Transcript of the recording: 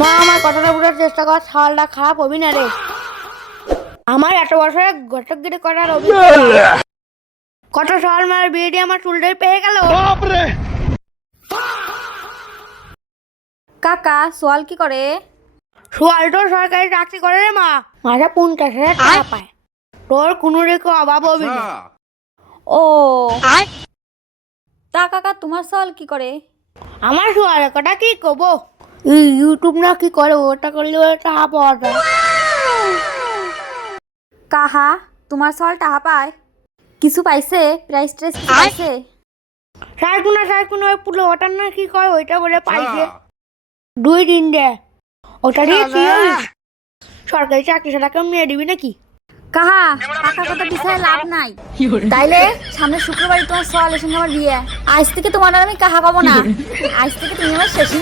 মা আমার কথাটা বোঝার চেষ্টা কর, সালটা খারাপ হবি না রে। আমার এত বছরে ঘটক গিরি করার অভিজ্ঞতা, কত সাল মার বিয়ে দিয়ে আমার চুলটাই পেয়ে গেল। কাকা সোয়াল কি করে? সোয়াল তো সরকারি চাকরি করে রে মা, মাসে 50,000 টাকা পায়। তোর কোনো রেখে অভাব হবি না। ও তা কাকা তোমার সোয়াল কি করে? আমার সোয়াল কথা কি কব, ইউটিউব না কি করে, ওটা করলে টাকা পাওয়া যায়। কাহা তোমার সোয়াল টাহা পায়? কিছু পাইছে? প্রাইস ট্রেস পাইছে? সারকুনা ওই পুরো ওটার না কি কয়, ওইটা বলে পাইছে 2 দিন দে। ওটা দিয়ে কি হবে? সরকারি চাকরি সেটা কেউ মেয়ে দিবি নাকি? কাহা টাকা কথা পিছায় লাভ নাই। তাইলে সামনে শুক্রবারই তোমার সোয়ালের সঙ্গে আমার বিয়ে। আজ থেকে তোমার আর আমি কাহা পাবো না, আজ থেকে তুমি আমার শেষই